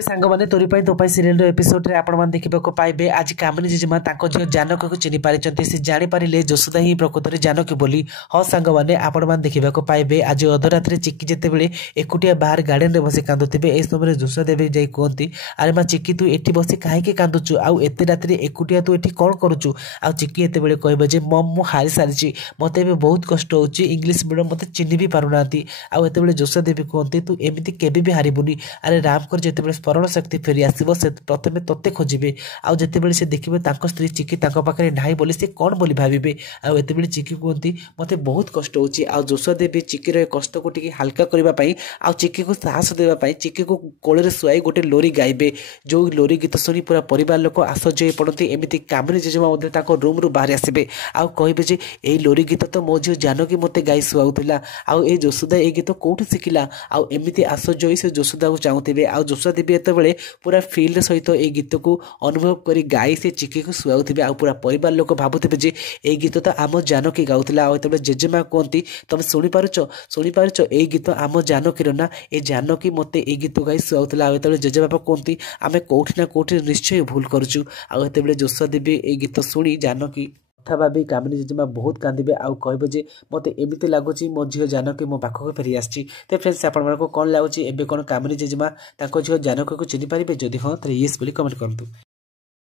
सांग मैंने तोरी तोपाई सीरियल एपिसोड रे आपण मैंने देखा पाइबे आज कामिनी जेजेमा झील जानकी को चिन्ह पारी से जानीपारे जसोदा ही प्रकृत में जानकी बोली। हाँ सांग मैंने आपण मैंने देखा पाइबे आज अधरात्रि चिक्की जितेबाला एकुटिया बाहर गार्डन में बस कांदुवे ए समय जोशा देवी जाई कहती अरे माँ चिक्की तू एटी बस कहीं कांदुचु आउ एत राति एकुटिया तू एटी कौन करुचु आ चिक्की एत कहे मम मु हारी सारी मत बहुत कष्ट हो इंग्लीश मीडियम मत चिन्ह भी पारना आते जोशा देवी कहती तू एमती केबे भी हारबुनी अरे रामकर जिते स्मरण शक्ति फेरी आसो से प्रथम तोते खोजे आते से देखिए स्त्री चिक्की पाखे ना बोली से कौन बोली भावे आते चिक्की कहती मत बहुत कष्ट हो जोशा देवी चिक्कीर कष्ट को टी हाल्का करने चिक्की को साहस देवाई चिक्की को कोल शुआई गोटे लोरी गाइबे जो लोरी गीत शुणी पूरा परिवार लोक आश्चर्य पड़ती एमती कामिनी जेजेमा रूम रू बाहर आसबे आउ कहे यही लोरी गीत तो मो झील जानकी मत गाई शुआऊला आउ ए जोशोदा ये गीत कौटू शिखिला आउ एमती आश्चर्य से जोशोदा को चाहूथे आउ जोशोदा देवी एतबे पूरा फिल्ड सहित ए गीत को अनुभव कर गाई से चिक्की को शुआऊे आउ पूरा परिवार लोक भावुवे जे ए गीत तो आम जानकी गाउला आते जेजेमा कहती तुम शुणिपार ए गीत आम जानकीर ना ए जानकी मत ए गीत गाई शुआऊला आते जेजेबापा कहती आम कौटि ना कौटि निश्चय भूल करुचु आते जोशा देवी ए गीत शुणी जानकी कथा भाभी कामिनी जेजेमा बहुत कांदे आउ कहे मत एमती लगुच मो झील जानकी मो पाखक फेरी आसी तो फ्रेंड्स आपण कौन लगुच एवं कौन कामिनी जेजेमा झील जानकी को चिन्ह पारे जदि हाँ तो येस बोली कमेंट करतु।